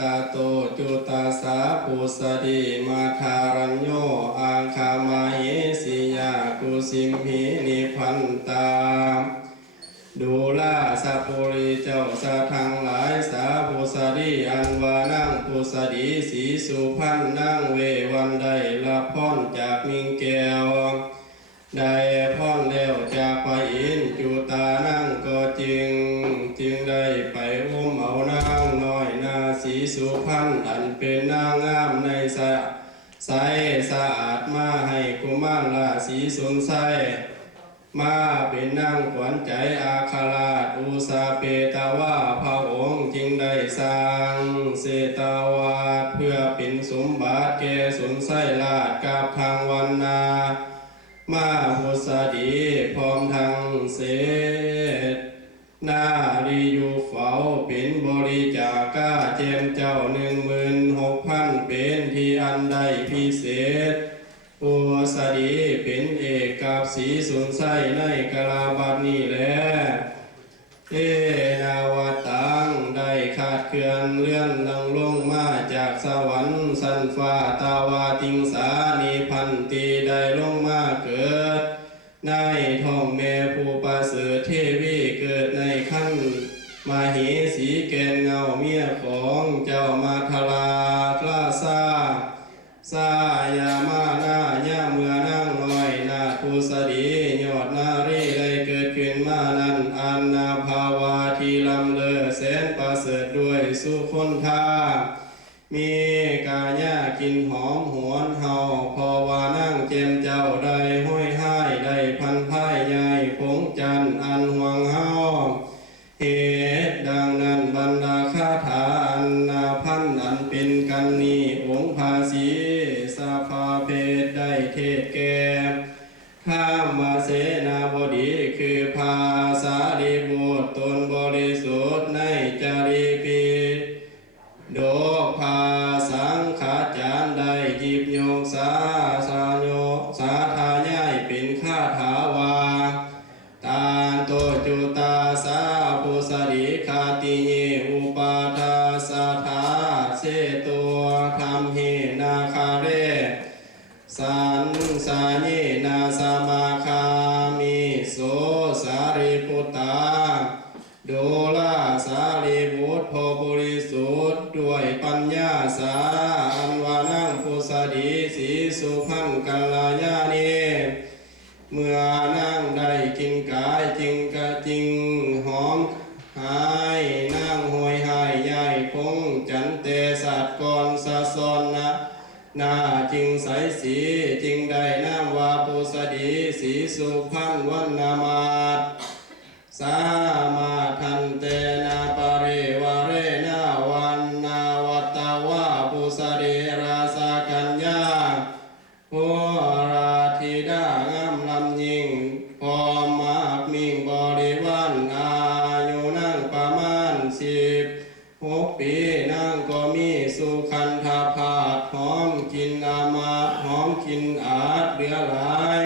ตาโตจุตาสาปุสดีมาคารัญโยอาคามาเหสิยากุสิมหินิพันตาดูลาสัพพุริเจ้าสะทังหลายสาปุสดีอันวานั่งปุสดีสีสุพันนั่งเววันใดละพรจากมิงแก้วได้พรแล้วจากไปอินจุตานั่งก็จึงได้ไปอุ้มเอานางน้อยนาสีสุพันอันเป็นนางงามในใสสะอาดมาให้กุมารราศีสุนไสมาเป็นนางขวัญใจอาคาราชอุสาเปตาวาพระองค์จึงได้สร้างเสตาวาสเพื่อเป็นสมบัติแก่สุนไสราชกับทางวันนามาพุสดีพร้อมทางเสดนารีอยู่เฝ้าเป็นบริจาคาเจมเจ้า16,000เป็นที่อันใดพิเศษพุสดีเป็นเอกกับสีสุนไสในกลาบัดนี้แลนาวตังได้ขาดเขื่อนเลื่อนลงมาจากสวรรค์สันฟ้าตาวาติงสานิพันตีได้ลงมาเกิดในท้องแม่ผู้ประเสริฐเทวีเกิดในขั้นมาเหสีแก่นเงาเมียของเจ้ามาทลาคลาซาสายามานาญาเมื่อนั่งน้อยนาภูสดียอดนารีได้เกิดขึ้นมานั้นอันนาภาวาทีลำเลอแสนประเสริฐด้วยสุคนทามีกาญากินหอมหวนเฮาพอว่านั่งเจมเจ้าได้ห้อยห้ายได้พันพ่ายใหญ่ผงจันอันห่วงเฮาเหตุดังนั้นบรรดาคาถาอันนาพันอันเป็นกันนีองค์ภาษีสาภาเพศได้เทศแก่ข้ามมาเสนาบดีคือภาษาดีบุตรตนบริสุทธิ์ในจารีปีโดภาสังขาจารได้ยิบโยกสาโยสาทายายเป็นข้าถาวาตาโตจุตาสาปุสดีคาติเยอุปาทาสาธาเสตัวธรรมเหนาคาเรสันสาเยนาสมาคามิโสสาริปุตตาโดลาสารีบุตรพอบริสุทธิ์ด้วยปัญญาสาอันวานั่งพุสดีสีสุพันกัลยาณีเมื่อนั่งได้กินกายจริงกะจริงหอมหายนั่งหวยหายใหญ่คงจันเตสัตกรสะสอนนะนาจริงใสสีจริงได้น้ำวาปุสดีสีสุพันวันนามาตสามาทันเตนาปะเรวะเรนาวันนาวัตตาวาปุสดีราสากัญญาโหราธิดางามลำยิ่งพอมากมิ่งบริวารอายุนั่งประมาณ16 ปีนั่งก็มีสุขันธาภาพหอมกินอามาหอมกินอาจเหลือหลาย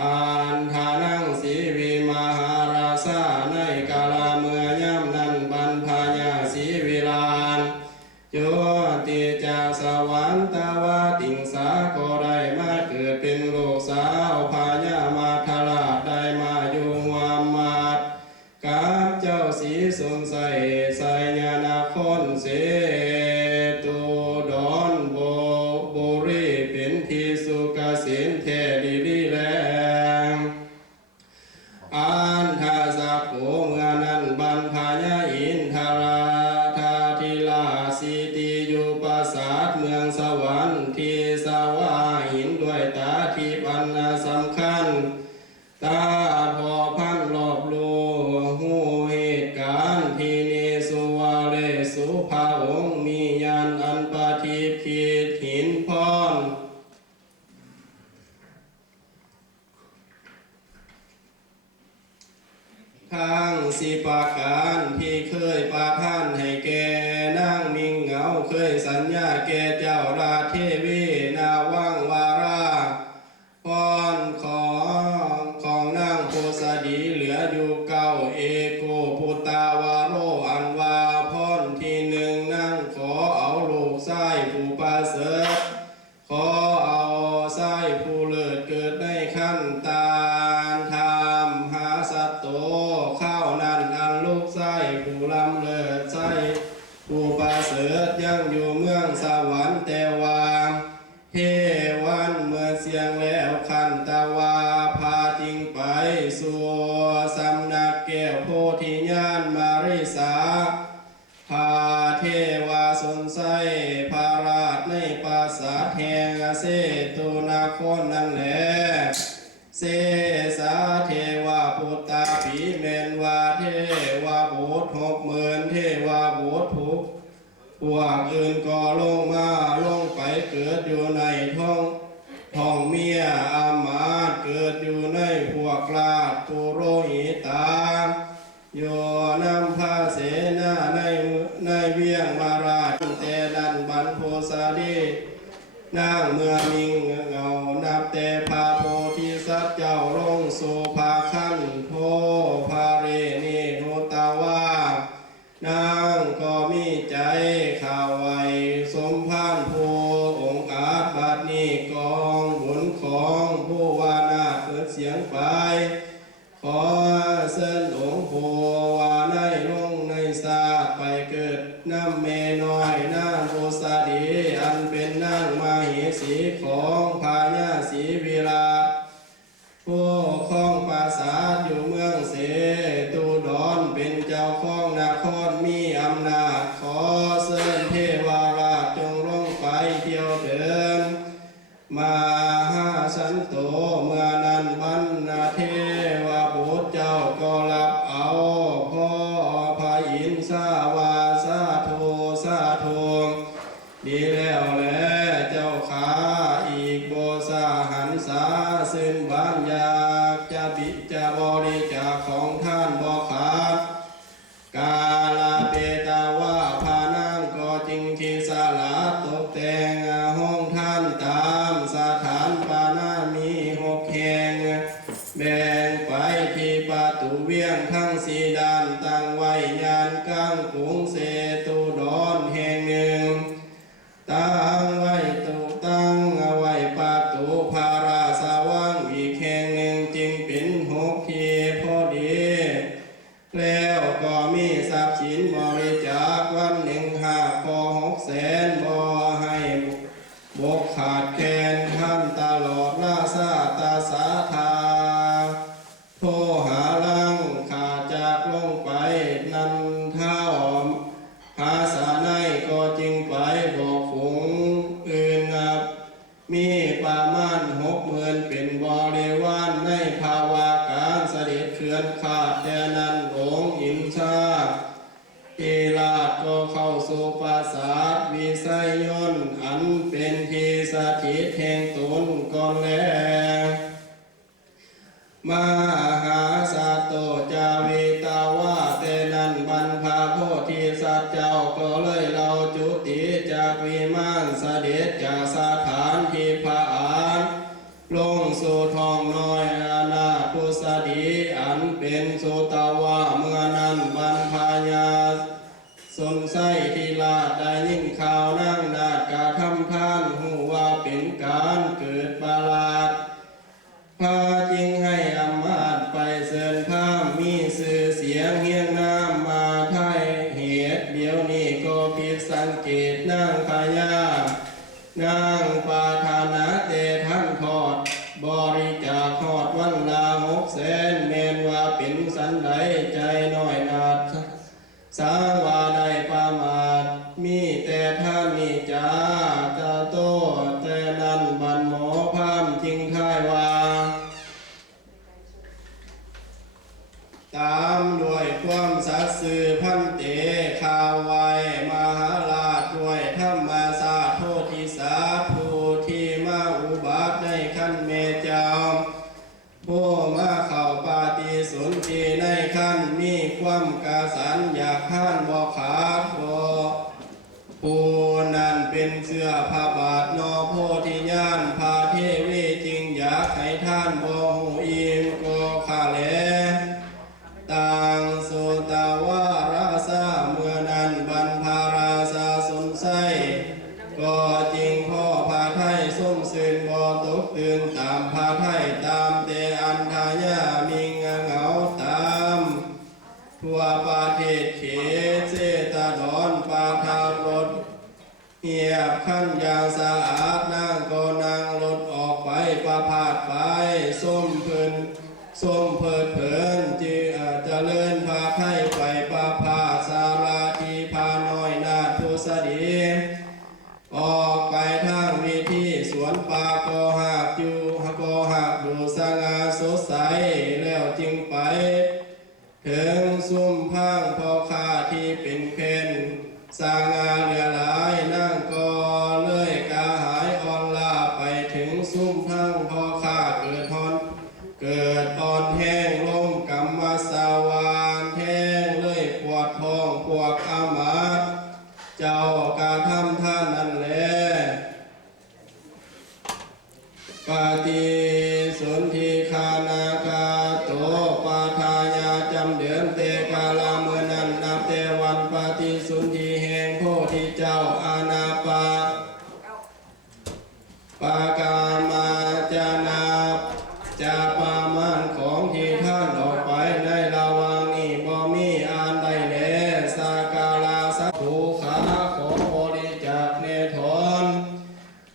อ่านทานั่งสีวีมหาราชาในกาลาเมื่อย่ำนั้นบรรพญาสีวิลานโยติจากสวรรค์ตาวาติงสาก็ได้มาเกิดเป็นลูกสาวพญามาทราชได้มาอยู่วามมาดกับเจ้าสีสมใสไสญาณคนเสตุดอนบุรีเป็นที่สุกเกษมแท้ดีดีแลอันทาสัพโขเมื่อนั้นบรรพญาอินทราธาธิลาสิติอยู่ปราสาทเมืองสวรรค์ที่สวาหินด้วยตาทิพย์อันสำคัญตาพอพันรอบลูหูเหตุการณ์ที่เนสุวาเลสุภาองค์มียานอันปฏิพิดหินพรทั้ง10 ประการที่เคยประทานให้แก่นางมิงเหงาเคยสัญญาแก่เจ้าราเทวีนาวังวาราพรของนางโพสดีเหลืออยู่9 เอโกพุตาวาโรอันวาพรที่1นางขอ ไส้ผู้ลำเลิศไส้ผู้ประเสริฐยังอยู่เมืองสวรรค์แต่ว่าเฮวันเมื่อเสียงแล้วขันตาวาพาจริงไปสู่สำนักแก้วโพธิญาณมาริสาพาเทวาสนไสพาราชในปราสาทแห่งเสตุนาครนั่นแหละเสสาเทวาปุตตาผีเมนวาเทวาโบส60,000เทวาโบสทุกพวกอื่นก็ลงมาลงไปเกิดอยู่ในท้องเมียอามาตย์เกิดอยู่ในพวกราชปุโรหิตาโยนำพาเสนาในเวียงมาราชแต่ดันบันโพสาดีนางเมื่อมิงเงานับแต่พาโพธิสัตว์เจ้าลงสู่ภาคันโทภาเรนีโนตาวานางก็มีใจข่าวไวสมภารผู้องค์อาจบัดนี้กองบุญของผู้วานาเกิดเสียงไปขอเส้นองค์ผู้วาในลงในศาสตร์ไปเกิดน้ำเมน้อยนางโพสาดีอันเป็นนางมาเหสีของพญาศรีวิราชผู้ครองปราสาทอยู่เมืองเสตุดรเป็นเจ้าของนครมีอำนาจขอเชิญเทวาราชจงลงไปเที่ยวเดินมาหาสันโตเมื่อนั้นบรรณเทวบุตรเจ้าก็รับเอาพ่อพระอินทร์สาวาสาธุสาธุดีแล้วแลเจ้าขาอีกโบสาหันษาซึ่งบางอยากจะบริจาคของท่านบ่ขาดกาลเปตาวาพานางก็จริงที่สลาตกแต่งห้องท่านตามสถานปานามี6 แห่งแบ่งไปที่ประตูเวียงทั้ง4 ด้านตั้งไว้ยานกลางกรุงเสตุดรแห่งหนึ่งตั้งไว้ตั้งไว้ประตูพาราสว่างอีกแห่งหนึ่งจึงเป็น6 ที่พอดีแล้วก็มีทรัพย์สินบริจาควันหนึ่ง5 ข้อ 600,000บ่ให้บกขาดแคลนท่านตลอดราชตาสาธาโทหาลังขาจากลงไปนันเท่าหาสาในก็จึงไปบอกฝูงอื่นมีประมาณ60,000เป็นบริวารในภาวะการเสด็จเคลื่อนขาดแต่นั้นองค์อินทราทีราชก็เข้าสู่ปราสาทวิสัยยนต์อันเป็นที่สถิตแห่งตนก่อนแล้วมหาสัตโตจาวิตาวาแต่นั้นบรรพาโพธิสัตว์เจ้าก็เลยเราจุติจากวิมานเสด็จจากสถานที่พระอานลงสู่ท้องน้อยอาณาพุสดีอันเป็นสุตาวาเมื่อนั้นบรรพญาสนไส้ที่ลาดได้ยินข่าวนั่งนาฏกาทำท่านหูว่าเป็นการเกิดประหลาดพาจึงให้อำมาตย์ไปเสริญข้ามมีสื่อเสียงเฮียงน้ำมาไทยเหตุเดี๋ยวนี้ก็ผิดสังเกตนางพญานางปาธานาเตท่านทอดบริจาคทอดวันละ600,000แม้นว่าเป็นสันใดใจน้อยนาดสางว่าได้ประมาทมีแต่ท่านนิจาตาโตแต่นั้นบันหมอพามทิ้งท้ายว่าตามด้วยความสัตย์ซื่อพันเตข่าวไว้มหาราชด้วยธรรมศาสตร์โพธิสัตว์ผู้ที่มาอุบัติในขั้นเมเจ้าผู้มาเข้าปาฏิสนธิในขั้นมีความกาสันอยากท่านบ่ขาดบ่ผู้นั้นเป็นเสื้อผ้าบาทนอโพธิญาณพาเทวีจึงอยากให้ท่านบ่หูอิ่มก็ข้าแลต่างสุตาวาราชาเมื่อนั้นบรรพาราชาสนไส้ก็จริงพ่อพาไทยส้มซื่นบ่ตกตื่นตามพาไทยตามแต่อันทายามิงเหงาตามทั่วประเท ศเขเสตาดอนปาทางรถเหียบขั้นยางสะอาดนางก็นางรถออกไปประพาสไปส้มเพิ่นส้มเพิดเผินจือเจริญพาไข่ไปประพาสสาราทีพาน้อยนาทุสดีออกไปทางวิธีสวนป่าก็หักอยู่ก็หักดูสง่าสดใสแล้วจึงไปถึงซุ้มพังพ่อข้าที่เป็นเพนสง่าเหลือหลายนั่งก็เลยกาหายอ่อนลาไปถึงซุ้มพังพ่อข้าเกิดอ่อนแห้งลมกำมาสาวานแห้งเลยปวดท้องปวดอามาเจ้ากาทำท่านนั่นแหละปฏิสนธิคานาคาโตปาทายาจำเดือนเตกาลาเมื่อนั้นนับแต่วันปฏิสนธิแห่งโพธิเจ้าอานาปาปากามาจานาจาปามานของที่ท่านออกไปในระหว่างนี้บ่มีอันใดแลสากาลาสัพพุขาของบริจาคเนธร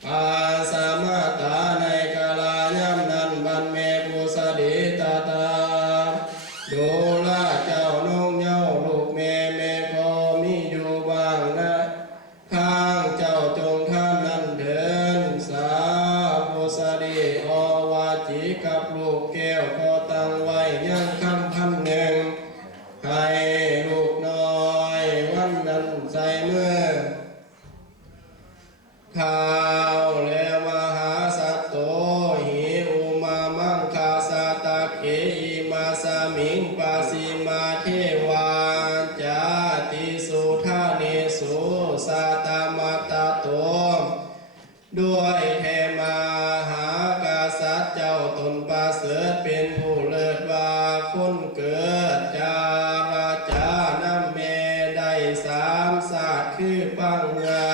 อาสามาตาในกาลายามนั้นบันเมปุสดิตาตาดูลาเจ้าน้องเย้าลูกแม่ก็มีอยู่บ้างนะข้างเจ้าจงท่านนั้นเดินสาปุสดิอวาจิกับลูกแก้วก็ตั้งไว้ยังคำพันหนึ่งให้ลูกน้อยวันนั้นใส่มือข้าวแล้วมหาสัตโตหิอุมามังคาสาตะเกอิมาสมิงปาสิมาเทวาจาติสุธาเนสุสาตมัตตาโตด้วยเทมาหากษัตริย์เจ้าตนประเสริฐเป็นผู้เลิศว่าคนเกิดจาราจาน้ำเมได้สามศาสตร์คือปังงา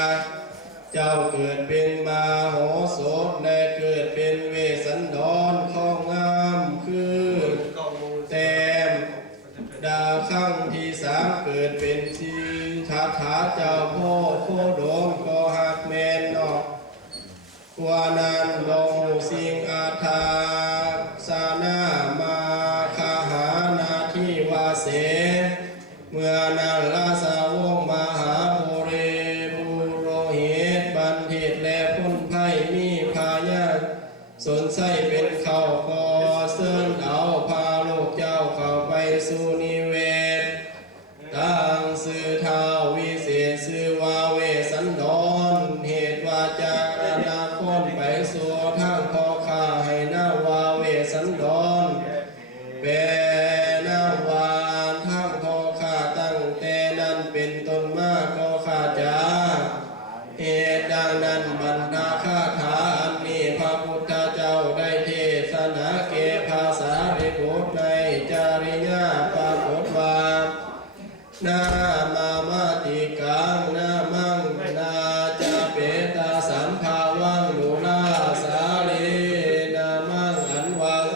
เจ้าเกิดเป็นมาโหสถและเกิดเป็นเวสสันดรข้องงามคือแต้มดาขั้งที่สามเกิดเป็นสีทาถาเจ้าพ่อโคโดมก็หักแมนนอกวานันลงสิงอาทาสานามาคาหานาทิวาเสเมื่อนั้นลาสาวงมหาภูเรภูโรหิตบัณฑิตและพ้นภัยมีพายาสนใส่เป็นเข้าก่อเสื่อเอาพาลูกเจ้าเข้าไปสู่นิเวศตั้งสื่อเท้าวิเศษสื่อว่าเวสันดรเหตุว่าจากอนาคตไปสู่ทางพ่อข้าให้นาวาเวสันดรเป็นนาวาทางพ่อข้าตั้งแต่นั้นเป็นต้นมาก็ข้าจะเหตุดังนั้นบรรดาคาถาอันนี้พระพุทธเจ้าได้เทศนาเกภาษาในบทในจาริยาปรากฏว่านามามาติกังนามังนาจะเปตาสัมภาวังดุนาสาลีนามังอันวัง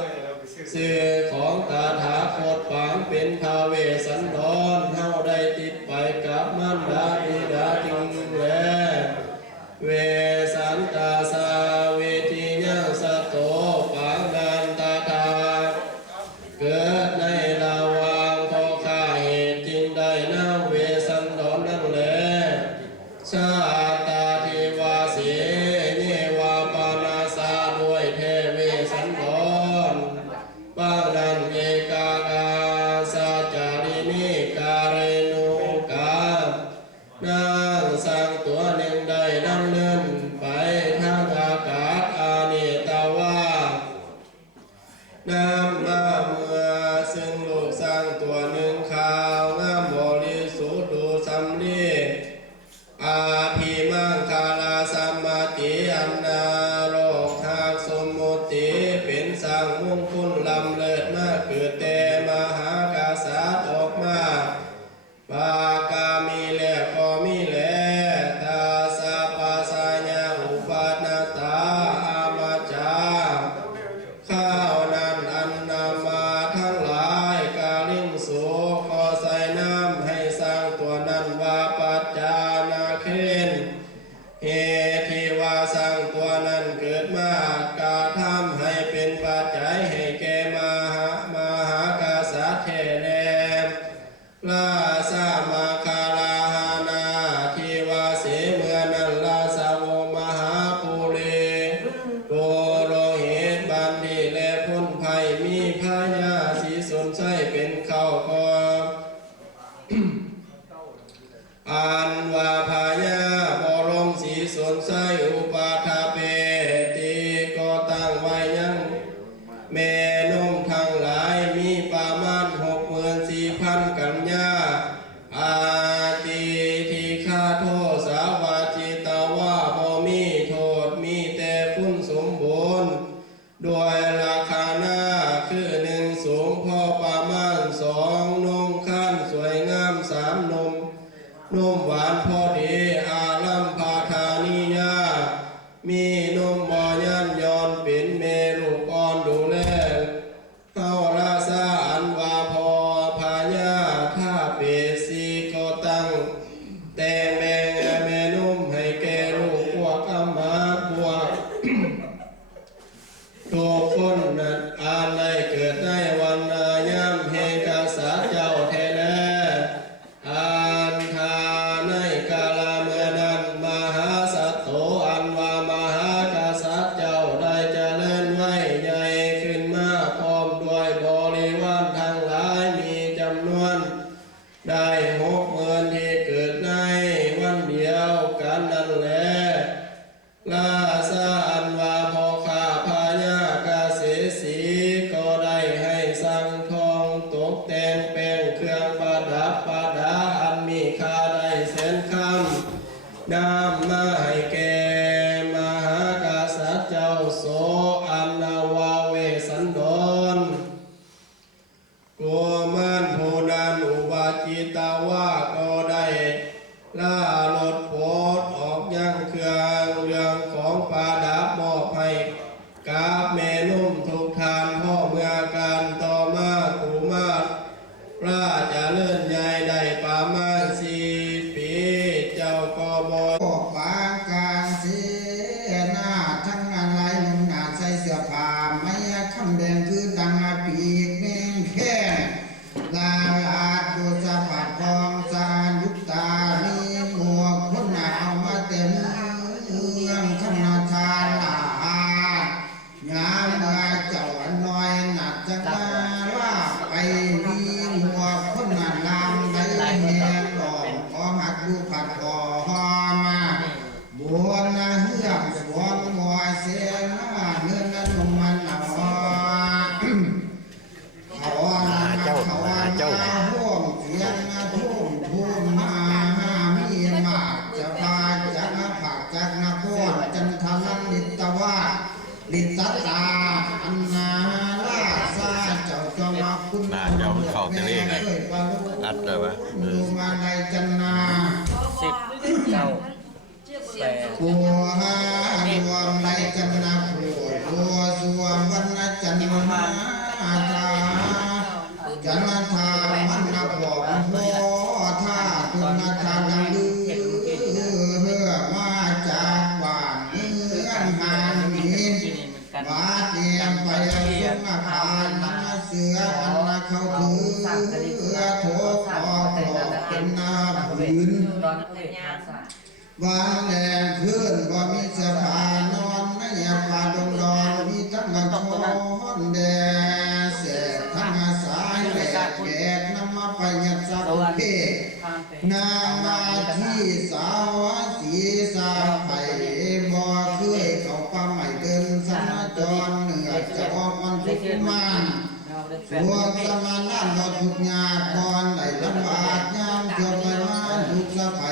เสื่อของตาถาคตฝังเป็นภาเวสันดรเฮาได้ติดไปกับมันดาบิดาจึงแลเวสันตาสาเวทิยังสตโตปังนันตาทาเกิดในระหว่างพ่อข้าเหตุจึงได้นาเวสันดรนั่นแหละชาตาเทวาเสเนวาปานาสาด้วยเทเวสันดรปานันเอกากาสัจจารินิการเรนุกานางสร้างตัวหนึ่งได้ดำเนินไปทางอากาศอาเนตาวาน้ำมาเมื่อซึ่งลูกสร้างตัวหนึ่งข่าวงามบริสุทธิ์ดูสำลีอาภิมังคาลาสัมมาติอันนาโลกทางสมมุติเป็นสร้างมงคลลำเลิศมาเกิดแต่มหากษัตริย์ออกมาปากามีแล้วก็มีแล้วตาสาปาสาญาอุปานาตาอามาจาข้าวนั้นอันนามาทั้งหลายกาลิงโสขอใส่น้ำให้ อันว่าพายาบรมสีสนไสอุปาทาเปติก็ตั้งไว้ยังแม่นุ่มทั้งหลายมีประมาณ64,000 กัญญาอาติที่ข้าโทษสาวาจิตาว่าบ่มีโทษมีแต่คุณสมบูรณ์ด้วยราคาหน้าคือ1สูงพอประมาณ2นุ่มขั้นสวยงาม3นุ่มหวานพอดีอาลัมพาธานิยามีนุ่มบ่ยันย้อนเป็นเมลูกอ่อนดูแลเข้าราซาอันว่าพอพายาท่าเปสีก็ตั้งแต่แม่นุ่มให้แก่ลูกพวกอามาพวก ทุกคนนั้นอาจได้เกิดในวันยามแห่งกษัตริย์เจ้าแท้แลอันทาในกาลเมื่อนั้นมหาสัตโธอันว่ามหากษัตริย์เจ้าได้เจริญไว้ใหญ่ขึ้นมาพร้อมด้วยบริวารทั้งหลายมีจำนวนได้60,000ที่เกิดในวันเดียวกันนั่นแหละลาซาอันว่าพอข้าพายากาเสสีก็ได้ให้สั่งทองตกแต่งแป้งเครื่องประดับประดาอันมีค่าได้แสนคำนำมาให้แก่มหากษัตริย์เจ้าโสอันนาวาเวสันดรกัวมันโพนันอุบาจิตาวาก็ได้ล่ารถโพดออกยังเครื่องของประดับมอบให้กับแม่นุ่มทุกทานพ่อเมื่อการต่อมากุมารราชเลื่อนใหญ่ได้ประมาณ4 ปีเจ้าก็บ่ปางกลางเสียหน้าทั้งอะไรนุ่งหนาใส่เสื้อผ้าไม่คำแดงคือดังปีกแมงแค่ลาอาจดูสะพัดทองสารยุตามีหมวกคนหนาวมาเต็มเมืองขนาดชาลางามงาเจ้าน้อยหนักจะมาว่าไปมีหมวกคนหนาลามได้แหงหลอกขอหักดูผัดคอมาบัวนาเหือกสวงมัวเสียหน้าเนื้อนั้นมันหนาวเขานาเขานาห่วงเสียงนาทุ่มมามีมากจะพาจากนาผักจากนาโคตจันทนันลิตวาลิตตาอันนาลาซาเจ้าจอมาคุณเจ้าเข้าจะเรียกไงอัดเลยวะดูมาในจันนา10 9 8บัวหารวมในจันนาบัวสวมวันจันนาตาจันทามันนับบอกพ่อท่าตุนทาดังลือเพื่อมาจากบ้านเมืองหานมินบาดเดียมไปสุนทานนักเสืออันนักเขาถือโถขอเป็นนาผืนวันแดงขึ้นว่ามีเสื้อผ้านอนในป่าดงดอนมีทั้งกระโจนแดงเสกทั้งสายแหลกแกกนำมาไปยัดสักเพนางมาที่สาวสีสาวไผ่บ่เคยเขาป้าใหม่เดินสมาจรเหนือจะออกมันทุกมันพวกสมานั่นก็ทุกงานก่อนได้ลำบากยามเกิดมาทุกสะไผ่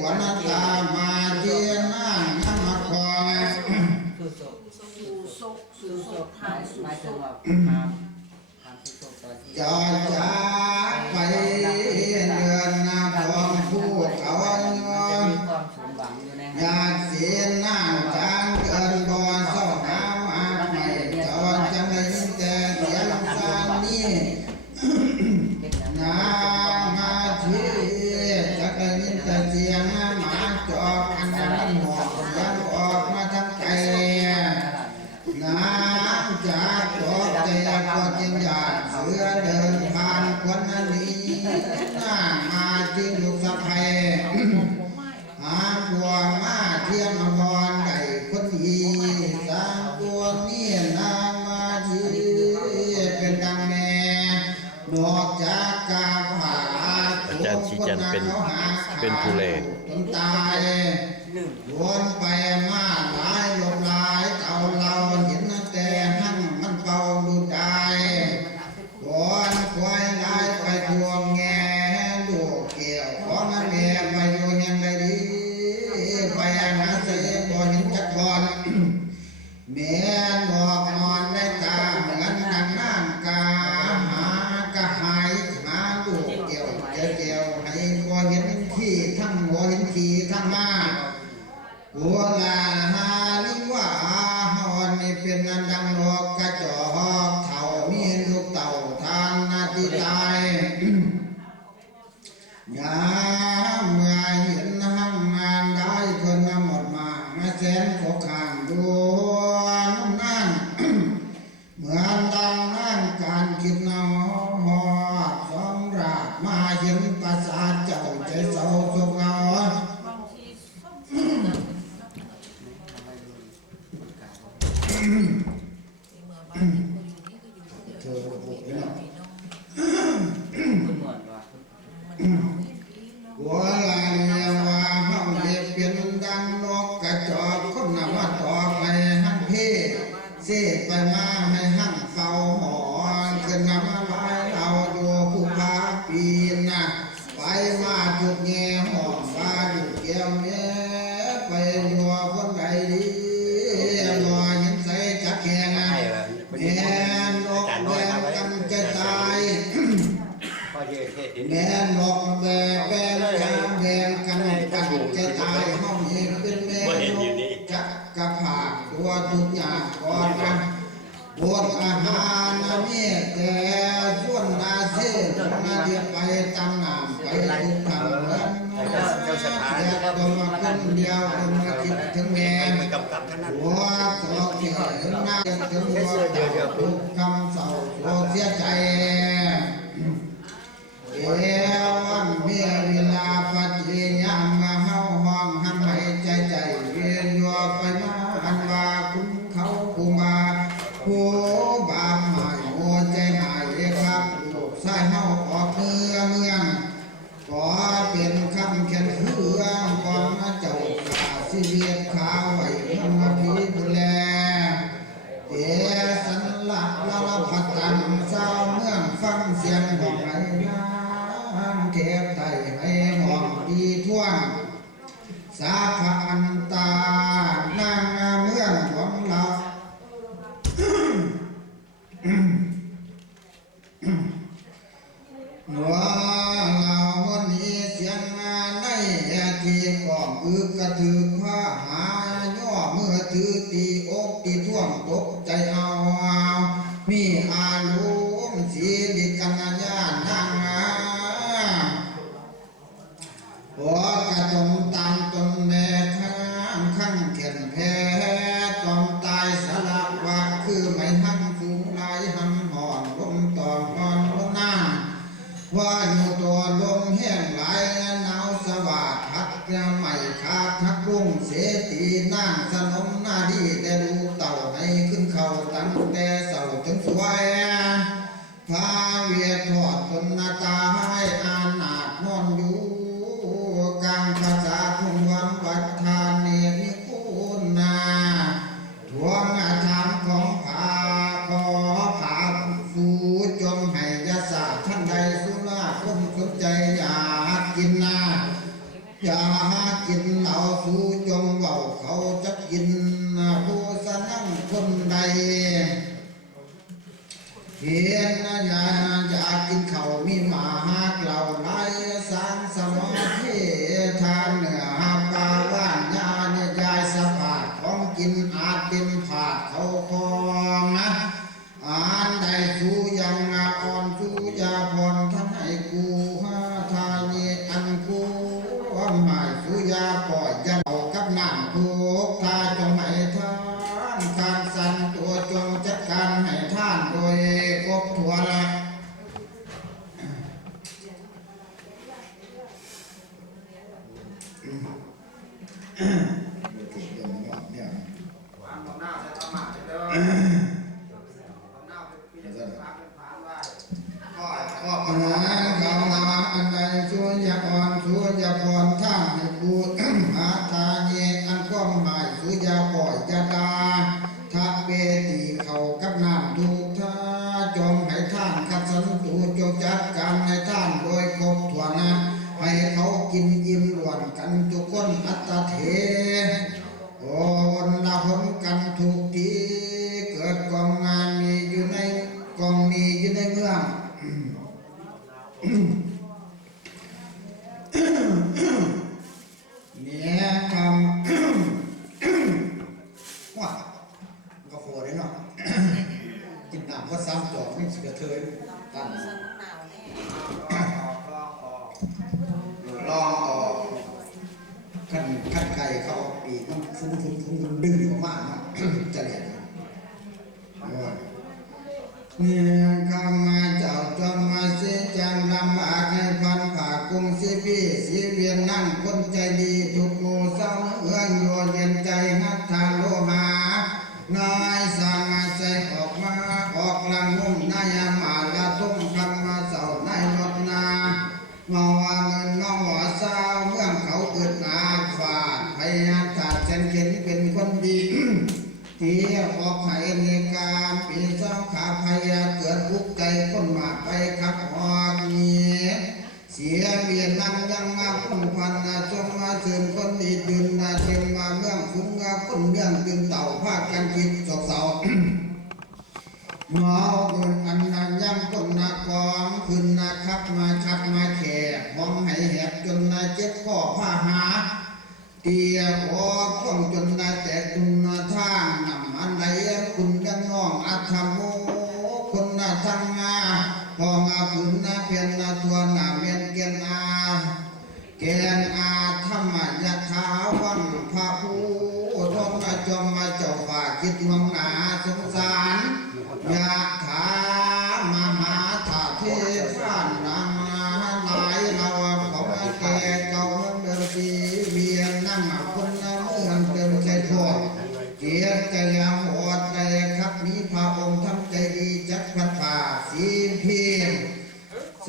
ขวัญตามาเทียนนั่งน้ำมาคอยจอจากไปเดือนนาพร้อมผู้เขาอยากเสียนั่งจางเกินบ่อเศร้าหามาใหม่จอจังได้ยินแต่เสียงสานนี้นามาทีจักได้ยินแต่เสียงหมาจอกอันนั้นหอกยังออกมาทั้งไกลน้ำจากตกใจก็จึงอยากเสือเดินผ่านคนนี้น้ามาจึงลูกสะใภ้หาบัวมาเทียมบอลไก่คนดีสร้างตัวนี้นางมาทีเป็นดังแม่นอกจากกาผาตัว ชีจันเป็นผู้แล จนตายวนไปมาหลายลมหลายเต่าเราเห็นแต่หั่นมันเป่าดูได้วนควายลายไปทวงแง่ลูกเกี่ยวของแม่ไปอยู่ยังไงดีไปหาเสียบ่เห็นจักก่อนแม่บอกนอนในตาเหมือนนางนั่งกาหากระหายหาลูกเกี่ยวเกี่ยวให้บ่เห็นขี้ทั้งบ่เห็นขี้ทั้งมาหัวลาหาลิว่าหอนนี่เป็นอันดังโลกกระจอกเท่ามีลูกเต่าทานนาทีตายยามเมื่อเห็นห้างงานได้คนหมดมาแสนขอข้างดูน้ำนั่น เหมือนดังนั่งการคิดเอาหอดสองราดมาเห็นประสาทเจ้าใจเศร้าโศกเหงาเธอบอกเนาะหัวลายเมียว่าห้องเย็บเป็นดังนกกระจอกคนนำมาตอกไปหั่นเพ่เสกไปมาให้หั่นเฝ้าหมอนขึ้นนำมาลายเราดูผู้พาปีนนะไปมาจุกแง่ห้องว่าอยู่เกี่ยวเมียไปอยู่คนใดดีรอยินใส่จักแข่งนะแม่นกแดงกันจะตายแม่นกแบกแบกยามแดงกันจะตายห้องเองเป็นแม่นกจักกระผากตัวทุกอย่างก่อนนะบทอาหารนะนี่แต่ส่วนนาเสียนาเดียไปตำนำไปทุกทางนั้นอยากต้องมาคนเดียวต้องมาคิดถึงแม่หัวสอกเสียหน้าถึงว่าทุกคำเศร้าโศกเสียใจเอวันเมียเวลาปฏิญาณมาเฮาห้องหันให้ใจใจเวียนยัวไปมาอันว่าคุณเขาผู้มาผู้บาปหมายหัวใจหายครับลูกชายเฮาออกเมืองขอเป็นคำเขียนเครื่องของเจ้าข้าสิเวียดขาไว้มันมาพีบุแลเอสันหลักละพัดตันเศร้าเมืองฟังเสียงของไอ้น้ำเทพไทยให้หอมดีท่วงสาพันตานางเมืองของเราหัวเราวันนี้เสียงในที่กองกระถือผ้าหาย่อเมื่อถือตีอกตีท่วงตกใจเอามีอาลุมสีดิกันญาณนางหัวกระตมตามตนแม่ข้างข้างเขียนแพ้ตอมตายสลักว่าคือไม่หันสูงลายหันหอนลมตอมหอนลมน้ำว่าอยู่ตัวลมแห้งไหลหนาวสวัสดิ์พัดใหม่ขาดทักรุ่งเสตีนั่งสนมหน้าดีแต่ดูเต่าให้ขึ้นเขาตั้งแต่เสาถึงสวยพาเวียทอดตนหน้าตาให้อานาดนอนอยู่กลางภาษาคุณวันวัดทานเนมิคุณนาทวงอาถรรพ์ของผาขอผาสูจงให้ยาสาท่านใดสุราคนสนใจอยากกินนาอย่ากินเหล้าสูจงเบาเขาจะกินผู้สนั่งคนใดเห็นอยากกินเขามีหมาหากเหล่าไรสางสมาธิทานเหนือปลาว่านยาเนี่ยยายสะพาดของกินอาจเป็นผาดเขาคองนะอ่านได้สู้ยังอ่อนสู้ยาพรท่านให้กูทานีอันกูความหมายสู้ยาปล่อยยันเอากับน้ำทุกทาจงให้ท่านการสั่นตัวจงจัดการให้ท่านโดยครบถ้วนละข้อปัญหาเขาอันใดช่วยอยาก พรสุยาพรท่านให้บูชหาทาเยอันความหมายสุยาปล่อยยาดาทักเปตีเขากับน้ำถูกท่าจงให้ท่านขัดสันตูจงจัดการให้ท่านโดยครบถ้วนนะให้เขากินอิ่มล้วนกันทุกคนอัตเถโอวันละหนกันทุกทีเกิดกองงานมีอยู่ในกองมีอยู่ในเมืองเนี่ยคำว่าก็โฟได้เนาะกินน้ำก็ซ้ำจอกไม่สิกระเทยตั้งลองออกขั้นไก่เขาปีกมันฟุ้งดึงออกมาเนาะจะเรียนเนี่ยข้ามาเจ้าจอมมาเสียจังลำบากให้พันผ่ากรุงสิพี่สีเวียนนั่งคนใจดีทุกโมเศร้าเอื้อนโยนเย็นใจนักทานโลหาน้อยสามาใจออกมาออกลังมุ่งนายมาละทุ่มคำมาเศร้านายรถนาเมาว่าเงินน้องหัวเศร้าเมื่อเขาเกิดนาฝาดพยายามขาดฉันเข็นเป็นคนดีที่ออกไข่ในการปีเจ้าขาพยาเกิดทุกข์ใจคนมาไปขับออกนี้เสียเวียนนั่งยังมาคนควันนาจงมาเชิญคนดีดืนนาเทียมมาเมืองฟุ้งงาคนเมืองตื่นเต่าภาคกันคิดสกเสาเมาเกินอันนั้นยังคนนากองขึ้นนาคับมาชักมาแข่ห้องให้แหบจนนาเจ็บข้อผ้าหาเตียออกท่องจนได้แต่คุณทางนำอันใดคุณดังน้องอาธรรมโมคนนาทางงาพองอาคุณนาเพียนนาตัวนาเมียนเกียนอาเกียนอาธรรมยะถาวังพระผู้ทองมาจอมมาเจ้าฝ่าคิดมองหนาสงสารยะถามหาถาเทพานนางหลายเราของแก่เก่าเดิมปีเวียนนั่งคนน้ำเมืองเดิมใจทอดเกียรติยามหอดใจครับมีพระองค์ทำใจดีจักพัดป่าสีเพียง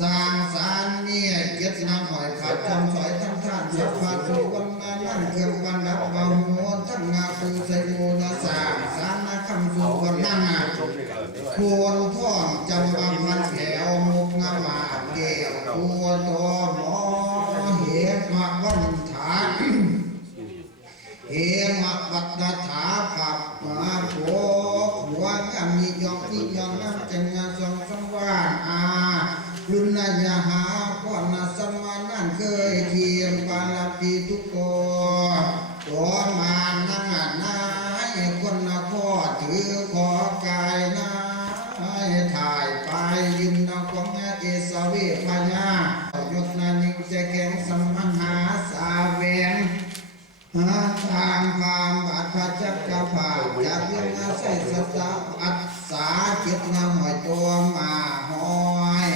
สร้างสารเนี่ยเจ็ดน้ำหอยผัดจำสอยทั้งท่านสัพพะสุวรรณนั่นเครื่องวันดับบางโมทั้งนาคูใส่โมนาสาสารนาคำสุวรรณนั่งควรท่องจำบางพันแถวมุกงามาเกี่ยวตัวโตหมอเหตุมาวันฐานเอมาบัตรถาขับมาโผหัวงามียองที่ยองน้ำจังงาสองสังวานอาลุนนายาหาก่อนนาสมานั่นเคยเทียมปาลปีทุกตัวมานั่งนายคนนาพ่อถือขอกายนาถ่ายไปยินนาของเอสเวพญายกนานิงจะแข่งสมหาสาเวนหาทางความบาดพระจักรพรรดิจากเรื่องอาศัยสัจจะอัศสาเจ็ดนำหอยตัวมาหอย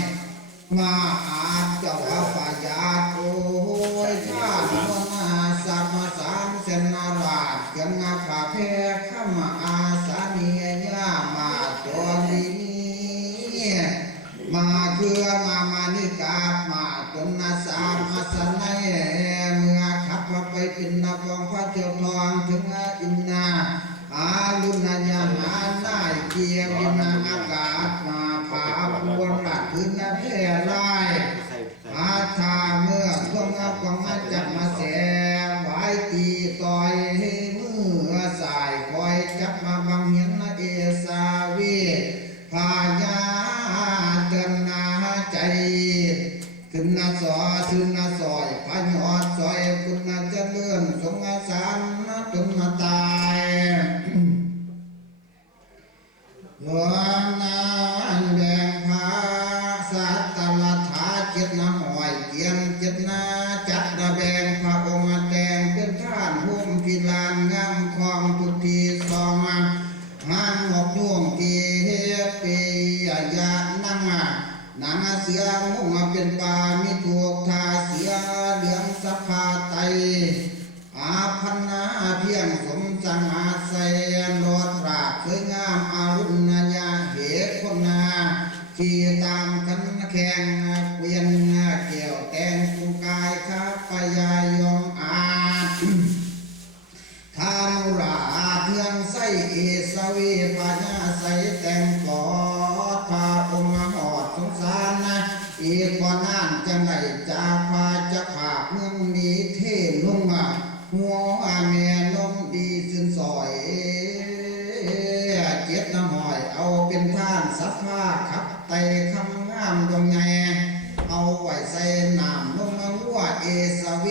มาอาจเจ้าปายาโอ้ยท่านมนาสัมมาสามเสนาราชเกินงาผาเพขมาอาสาเนียยามาตัวนี้มาเคือมานิกามาจนนาสามอาสนัยเมื่อขับไปเป็นนาฟองพระเจ้าทองถึงอินนาอาลุนายาหาได้เกียงดินอากาศมาผาพวงหลักขึ้นนาเพร่ไล่อา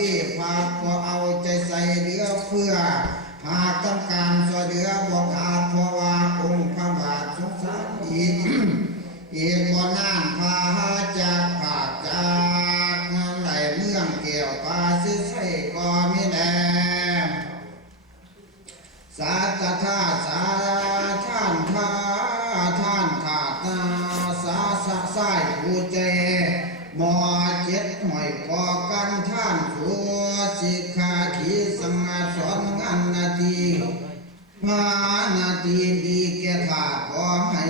วีพาก็เอาใจใส่เหลือเพื่อหากต้องการช่วยเหลือบอกอาจเพราะว่าองค์พระบาทสงสารอีก อีกบ่นานพาจากภาคจากไหลเมืองเกี่ยวปาสิใส่ก็มีแดงสาธาสาท่านทาท่านขาดนาสาสะสายผู้เจหมอเจ็ดหอยก่อกันท่านสัวสิกขาขีสังสอนงานนาทีมานาทีดีแก่ข้าขอให้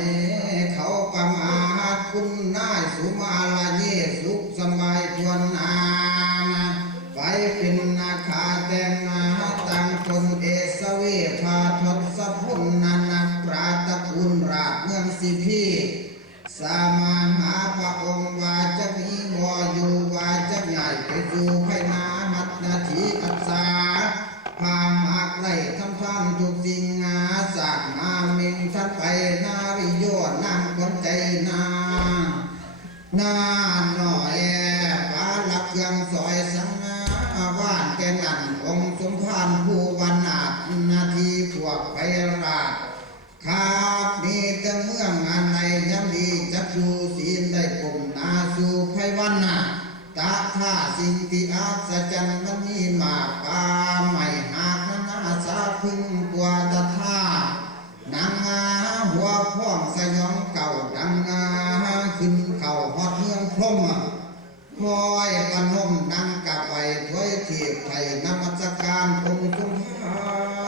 เขาประมาทคุณนายสุมาลาเยสุขสบายทวนนาไปเป็นนาคาแต่งนาตั้งตนเอสเวพาทศพุนนานักปราตระกูลราชเมืองสิพีสามาหาพระองค์ว่าจะมีบ่อยู่ว่าจะใหญ่ไปสู่ไพนามัตนาทีอัศสาพาหากไล่ทำท่านทุกสิ่งงาสากมาเมงท่านไปนาวิโยนางคนใจนาหน่อยปาลักเครื่องซอยสังว่านแกนันองค์สมภารผู้วันนาถนาทีพวกไปราชครับนี่แต่เมืองงานในยามดีจักดูศีลได้กลมนาสู่ไพวันนาตาท่าสิ่งที่อัศจรรย์มันมีมากปาไม่หากนาสาพึ่งกว่าตาท่านางงาหัวพ่องสยองเก่าดังงาขึ้นเข่าฮอดเมืองพรหมคอยปนมนั่งกับไปถวยเทียบไทยนมัสการองค์สมภ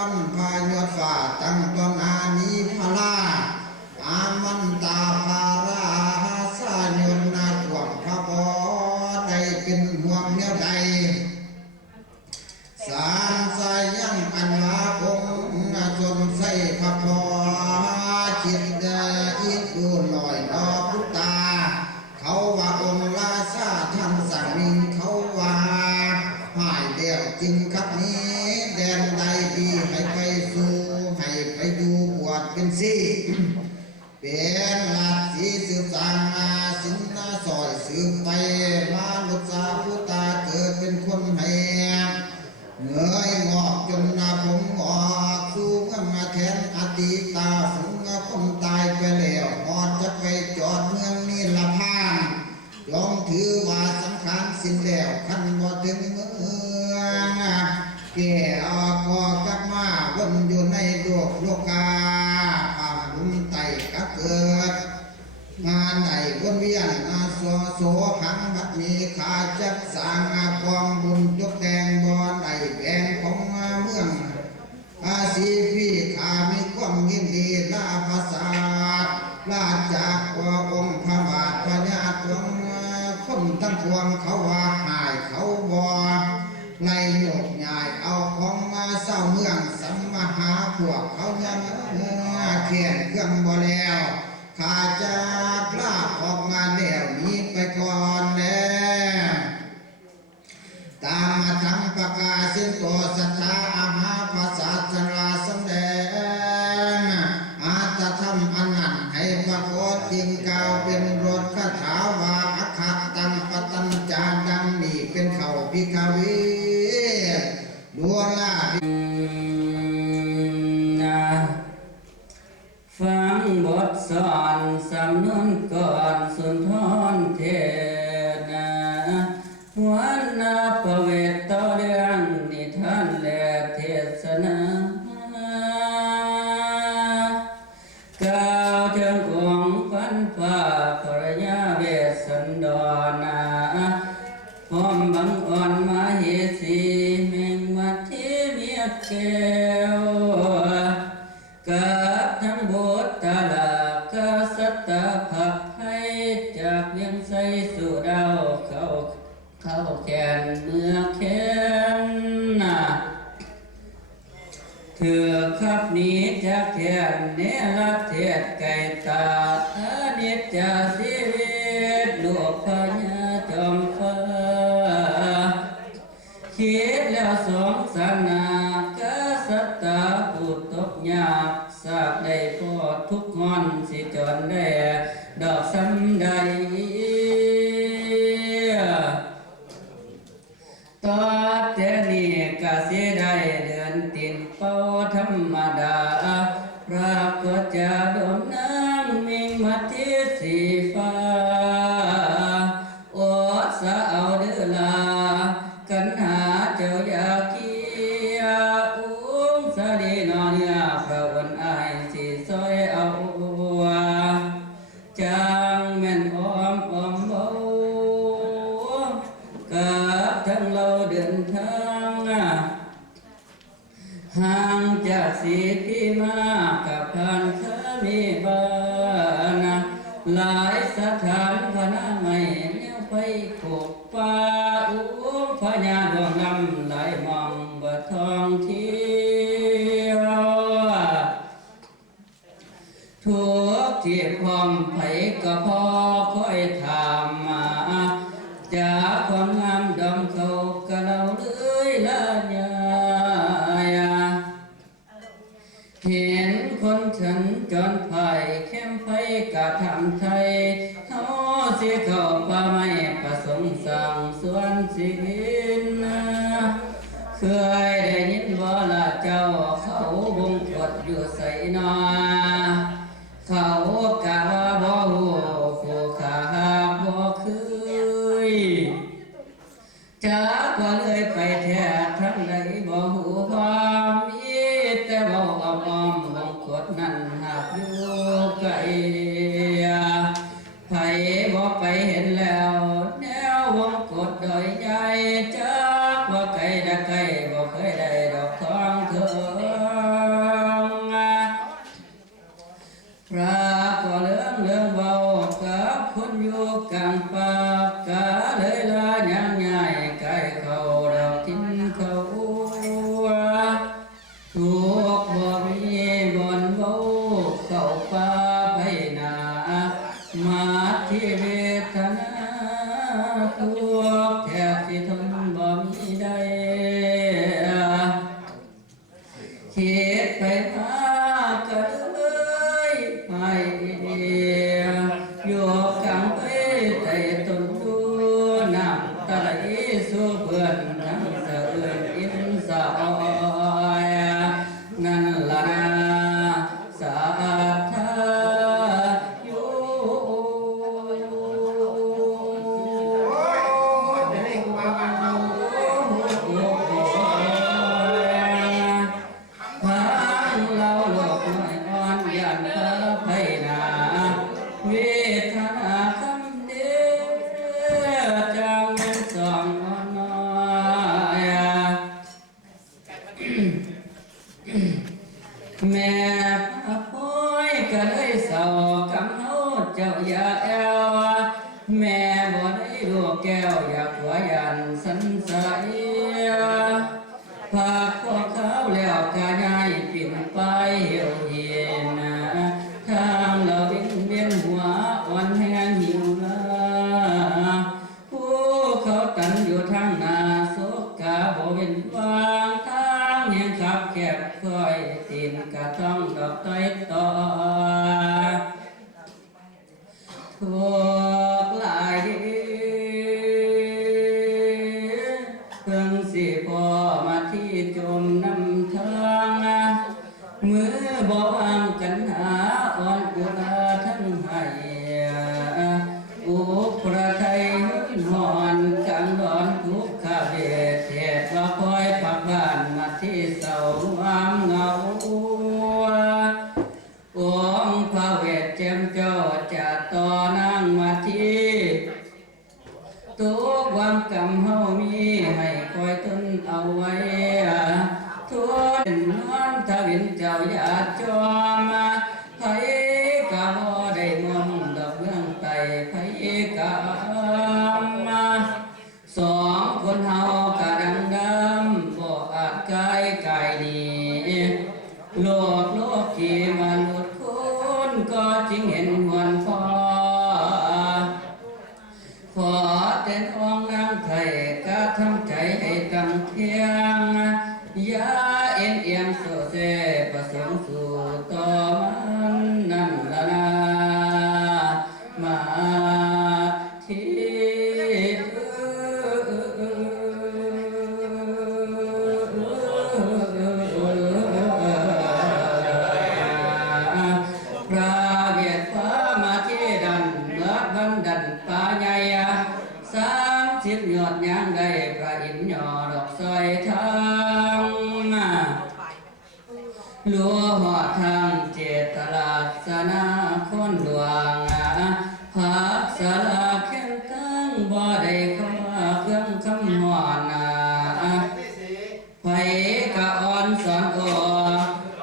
ารพายอดฝ่าตั้งตอนอานีพลาอามันตาภาราสายนนาถวงพระบอได้เป็นห่วงเนื้อใดสารสายังอันวาองค์จนใส่พระพอจิตอิดูลอยดอกพุตาเขาว่าองค์ลาซาท่านสั่งมิงเขาว่าหายเดียวจริงครับนี้แดนใดดีให้ไปสู่ให้ไปดูบวชเป็นสิเป็นหลักสีสืบสางมาสินนาซอยสืบไปมาลุษาผู้ตาเกิดเป็นคนให้เหนื่อยงอกจนนาผมงอกสู้เมื่อมาแทนอดีตาฝูงคนตายไปแล้วหอดจะไปจอดเมืองนี่ละพานยอมถือว่าสังขารสิ้นแล้วขันบ่ถึงเมืองแก่ออกก็กลับมาวนอยู่ในโลกาผ่านลุ่มไตก็เกิดงานใดวนเวียนโสหังบัดมีขาจักสร้างกองบุญตกแต่งบ่อใดแบ่งของเมืองอาศีพีขามีความยินดีลาภาษาลาจากว่าองค์พระบาทพญาตวงคนทั้งพวงเขาว่าหายเขาบ่ไล่โยกใหญ่เอาของมาเศร้าเมืองสัมมหาพวกเขายังเขียนเครื่องบ่แล้วข้าจะกล้าออกมาแล้วนี้ไปก่อนแล้วตามมาทั้งประกาศสิ้นตัวศรัทธาอาหาภาษาสนาสำแดงอาตธรรมอนันต์ให้ปรากฏจริงกล่าวเป็นรถคาถาว่าอัคคตังปตัญจาดังนี้เป็นเขาพิกาวีดัวลา ฟังบทสอนสำนวนก่อนสุนทรเทศนาวันนาประเวทต่อเรื่องนิทานและเทศนากล่าวถึงองค์พันฟ้าภรยาเวสสันดรพร้อมบังอ่อนมาเหสีแห่งวัดที่เมียแก้วกับทั้งโบสถ์ตาลากสัตตาภักไทยจากเวียงไสสู่ดาวเข้าแขนเมื่อแขนถือขับนี้จากแขนเนรเทศไก่ตาอนิจจาชีวิตลูกพญาจอมฟ้าคิดแล้วสงสารนากสัตตาผู้ตกยากสาบได้พอทุกงอนสิจรได้ดอกสำใด ตอแต่นี้ก็สิได้เดือนตินเป้าธรรมดาพระก็จะดมน้ำมิ่งมาที่สีฟ้าโอดสะเอาเดือลากันหาเจ้าอยากเกียอุ้งสาลีนอนยาพระวันอายสิซอยเอาจางแม่นอ้อมเบากับทั้งเราเดินทางห่างจากสีที่มากับผ่านเคยมีบ้านหลายสถานพนาไม่แนวไปโขกป่าอุ้มพญาดวงดำหลายมองบ่ทองเที่ยวทุกที่พร้อมไผก็พอคอยถามมาจากความงามดำเขาก็เราเลยละยายเห็นคนฉันจนไผ่เข้มไฟกะทำไทยเขาสิเข้าป่าไม่ประสงค์สั่งสวนสิวินเคยได้ยินว่าละเจ้าเขาวงกดอยู่ใส่นาเขากะว่าบ่หูผู้ขาบ่คืยจากว่าเลยไปแท้ทั้งใดบ่หูความมีแต่เว้าอ้อมวงกดนั้นหากอยู่ไกลไผบ่ไปเห็นแล้วแนววงกดดอยใหญ่จากว่าไกลได้ไกลบ่เคยได้ดอกทองเถิงพระก็เรื่องเบากับคนอยู่กลางป่ากะเลยลายังใหญ่ไกลเขาดอกทิ้นเขาทุกบ่มีบ่อนเบาเข้าป่าไปนามาที่เวทนาทุกแทบสิทนบ่มีได้คิดไปมาก็เลยไปอยู่กลางไปแต่ต้นดูน้ำตาไหลสู่เพื่อนทั้งสะเอื้นอินสอยนั่นล่ะนะสาธาอยู่พางเราโลกน้อยอ่อนยันพระไพนาเวทนาคำเดียจังเป็นสองอ่อนน้อยแม่พระพ้อยก็เลยเศร้ากำเฮาเจ้าอย่าแอวแม่บ่ได้ลูกแก้วอยากหัวยันสันใสพาพวกเขาแล้วกะยายปิ่นไปเหี่ยวเหียนทางเราเวียนหัวอ่อนแห้งหิวลาผู้เขาตันอยู่ทางนาโศกะบ่เว้นวางทางยังขับแคบค่อยตีนกะต้องดอกต้อยต่อทุกหลายเพิ่งสิพอมาที่จมน้ำทางมือบ่วางกันหาอ่อนกุลาทั้งให้อุปราไทยหอนกันดอนทุกข้าเวทเทศว่าคอยพักบ้านมาที่เสาความเหงาองค์พระเวทเจมเจ้าจะต่อนั่งมาที่ทุกความกรรมเฮามีให้คอยทนเอาไว้ทุกนอนทวินเจ้าอย่าจอมไผกะบ่ได้งมดอกเรื่องไตไผกะมาสองคนเฮากะดังดำบ่อาจกายดีโลกที่มนุษย์คุณก็จึงเห็นหวนพอขอแต่น้องนางไทยก็ทำใจให้ตั้งเที่ยงอย่าเอ็นเอียงโซเซประสงค์สู่ต่อมันนั่นละนะมาที่ หยอดอกซอยทางลัวหอดทางเจตลาดสนาคนหลวงผักสลาแข็งตั้งบ่ได้เข้ามาเครื่องคำหอนไผกะอ่อนสอนอ่อ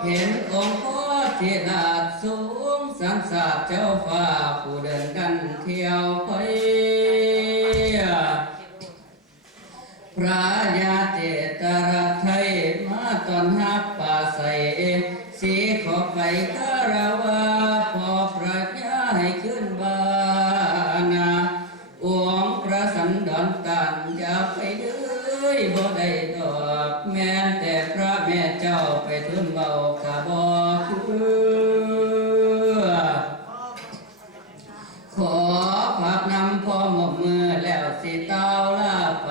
เห็นองค์พ่อที่ลาดสูงสันสาเจ้าฟ้าผู้เดินกันเที่ยวไปพระยาเจตระไทยมาตอนหักป่าใสสีขอไปคาราวาพอพระยาให้ขึ้นบ้านองค์พระสันดอนตันอย่าไปเลยบ่ได้ดอกแม้แต่พระแม่เจ้าไปทุนเบาข้าบ่คือขอพักนำพ่อหมกมือแล้วสิเต้าลาไป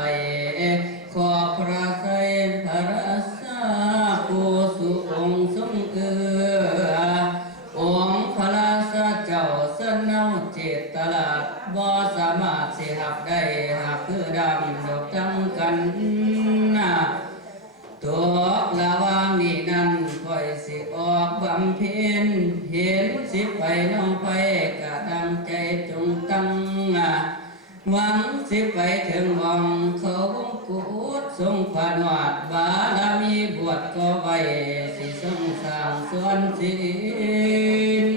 ขอพระไสยพระราชาผู้สุองค์ทรงเอือองค์พระราชาเจ้าเสนเนาเจตลาดบ่สามารถสิหับได้หากคือดำดอกจังกันตัวระวางนี่นั้นค่อยสิออกบำเพ็ญเห็นสิไปน้องไปกะดังใจจงตั้งหวังสิไปถึงวังเขาวงกุฎทรงผานวดบารมีบวชก็ไว้สิทรงสร้างส่วนศีล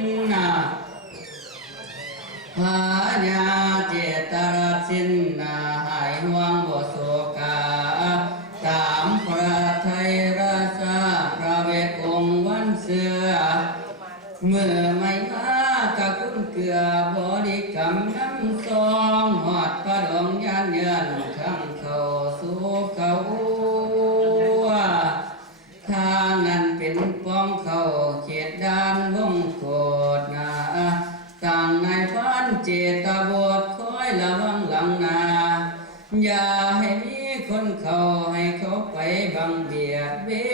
พาญาเจตระสินหายห่วงบ่โศกาตามพระไทยราชาพระเวทองค์วันเสือเมื่อไม่มากะคุณเกือบริกรรมน้ำซองหอดประดองยานเยือนทั้งเขาสู่เขาทางนั้นเป็นป้องเขาเขตด้านวงโกดต่างนายพันเจตบทคอยระวังหลังอย่าให้มีคนเขาให้เขาไปบังเบียดเบี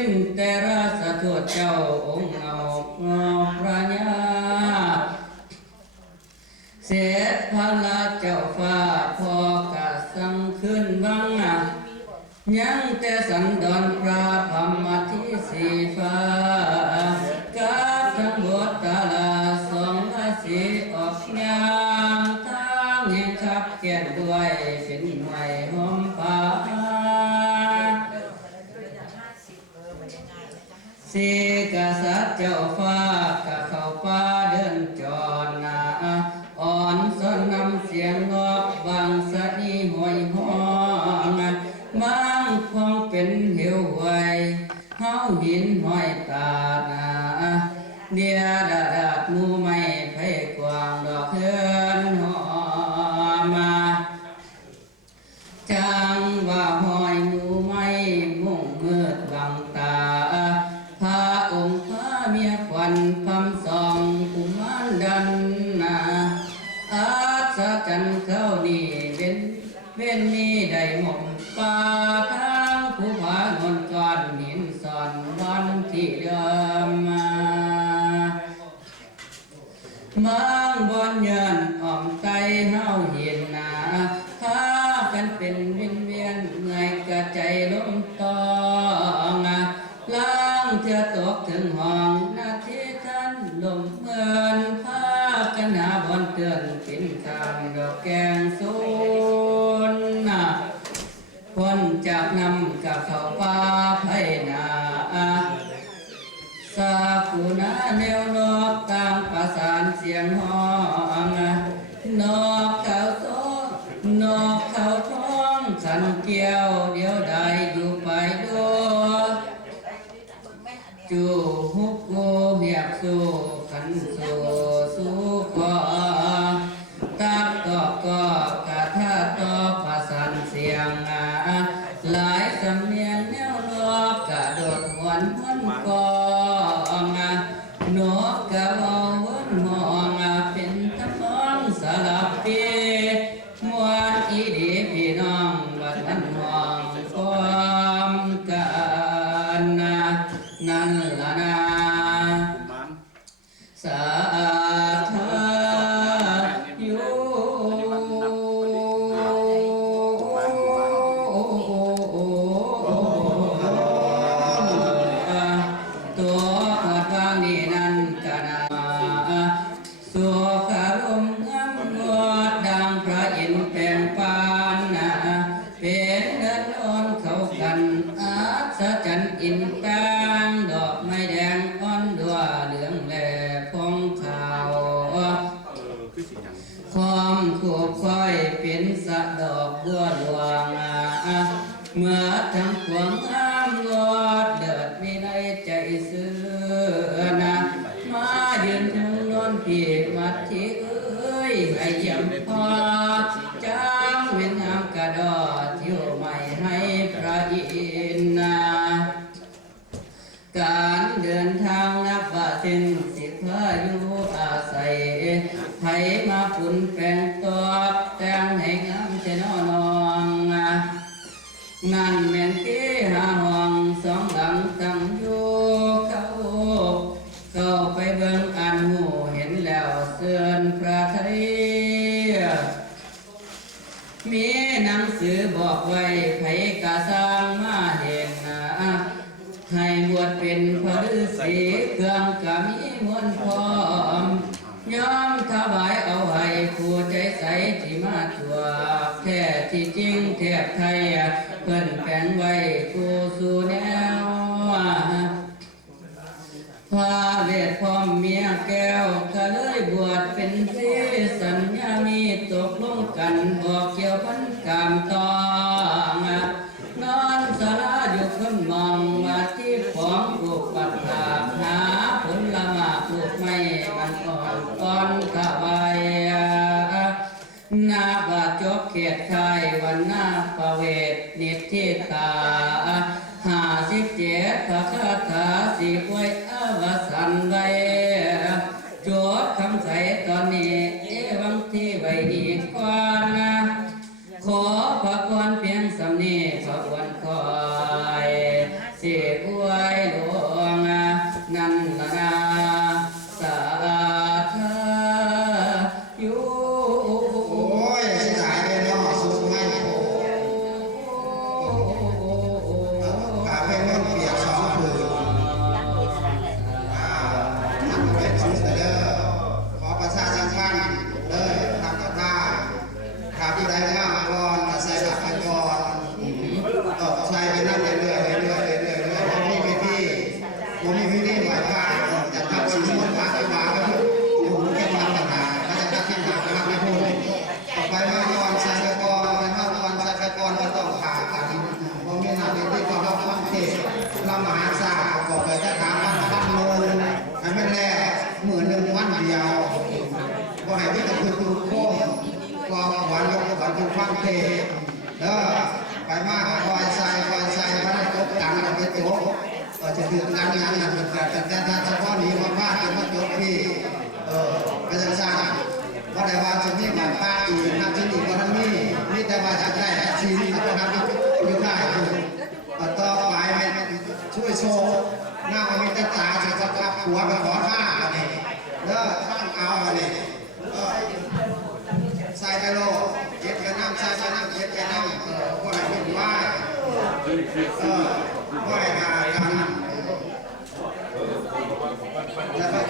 นแต่ราชทูตเจ้าองค์เอาพระญาเสด็จพระราชเจ้าฟ้าพอกะสังขึ้นบังยังแต่สันดอนพระพรหมที่สีฟ้ากาทั้งบทตาลาสองราศีออกยางทางแห่งขับแก่นด้วยเป็นหน่วยหอมฟ้าสีกษัตริย์เจ้าฟ้ากะเข้าป่าเดินจรอ่อนสนนำเสียงนกบางสะนีหอยห้องมังคงเป็นเหวไว้เฮาหินห้อยตาเดียดาดมูไม่ไผกวางดอกเฮือนหอมาจังว่าหอยมูไม่มุ่งมืดบังตาพระองค์พระเมียควันคำสองกุมารดันอาสาจันเข้านี่เป็นนี้ได้หมกป่าทางผู้ผานนก้อนหินสอนวันที่เดิมมังบอนเยินอ่อมใจเฮาเห็นพากันเป็นวินเวียนเหนื่อยกะใจล้มตองล้างเธอตกถึงห้องนาทีท่านลมเมือนพากันหาบอนเตือนเป็นทางดอกแกงสูนพ้นจากนำกับเขาป่าไผ่นาสากุณาแนวนอกต่างประสานเสียงห้องนอกเขาโซนอกเขาท้องสันเกี่ยวเดียวได้อยู่ไปดูจูฮุกโกเหียบสู้ขันสู้สู้ก็ตักตอกก็กะท่าตอกประสานเสียงหลายสำเนียงแนวนอกกะโดดหวนมันกองนกกะเอาวนมองเป็นทั้งน้องสลับเปีมวนอีดีพี่น้องวัดนั้นมองความกันนั่นละนะสาธาโย อันอัศจรรย์อินตางดอกไม้แดงอ่อนดัวเหลืองแหล่พองขาวความขวบค่อยเป็นสะดอกบัวหลวงเมื่อทั้งปวงงามงดเลิศวิไลใจซื้อนะมายืนถึงนอนพี่มัดที่เอ้ยให้เยี่ยมพอจ้างเว้นน้ำกระดอเที่ยวใหม่ให้พระอินทร์นะการเดินทางนับว่าสิ้นสิพายุอาศัยไผมาฝุ่นแปลงตอบแต่งให้งามเจนอนองนั่นแม่นที่หาห้องสองหลังตั้งอยู่เข้าไปเบิ่งอันหูเห็นแล้วเสื่อนพระไทยมีหนังสือบอกไว้ไผกะสร้างมาเห็นให้บวชเป็นพระฤาษีเครื่องกะมีมวลพร้อมยอมถวายเอาให้ผู้ใจใสที่มาตัวแท้ที่จริงแทบไทยเพิ่นแปลงไว้กูสู่แนวพาเวทพร้อมเมียแก้วก็เลยบวชเป็นพี่สัญญามีตกลงกันบอกเกี่ยวพันกามตองนอนสาราอยู่คนมองมาที่ของปลูกปัดถากหาผลละมาปลูกไม่มันอ่อนต้นกะใบนาบาจบเขตไทยวันนาประเวทนิทิตา57พระคาถาสิไว้อวสันไว้จดคำใส่ตอนนี้วังที่ไว้ดีกว่านะขอพระควรเพียงสำนีพระควรคอยสิอวยหลวงนั่นละนาสาธาอยู่ โอ้ยสิหายไปเนาะสุขให้โกาให้มันเปียกสองผืนนั่นเป็นสุดเด้อขอประชาสัมพันธ์เด้อทำกับข้าข้าผู้ใดมากก่อนก็ใส่ดับไปก่อนก็ใส่ไปนั่นเรื่อยๆผมมีพิธีไหว้พระจะทำสิ่งที่มันพระไปมาก็คือผมแค่ฟังปัญหาก็จะทักที่หาไปไม่พูดต่อไปมาก่อนใส่ไปก่อนไปมาก่อนใส่ไปก่อนก็ต้องขาดกันผมมีหน้าที่ที่เขาฟังเทศเรามหาศาลบอกเลยจะถามวันเลยให้มันแรก11,000 วันเดียวว่าให้ที่จะคือโค้งกองหวานยกหวานคือฟังเทศไปมากคอยใส่พระนักจบตังค์ไปจบก็จะถึงงานนั้นแต่ถ้าเฉพาะนี้มาพลาดจะมาจบที่ไปจังซ่าว่าแต่ว่าจะมีแบบป้าอีกนะที่นี่ก็ทั้งนี้นี่แต่ว่าจะได้ชีวิตนะครับอยู่ได้ต่อไปช่วยโชว์หน้ามีตาจะจับหัวไปขอท่าอะไรข้างเอาอะไรใส่ไปโลเก็บกันน้ำใส่ไปน้ำเก็บกันน้ำก็ให้เป็นไหวก็ให้การกันแล้วก็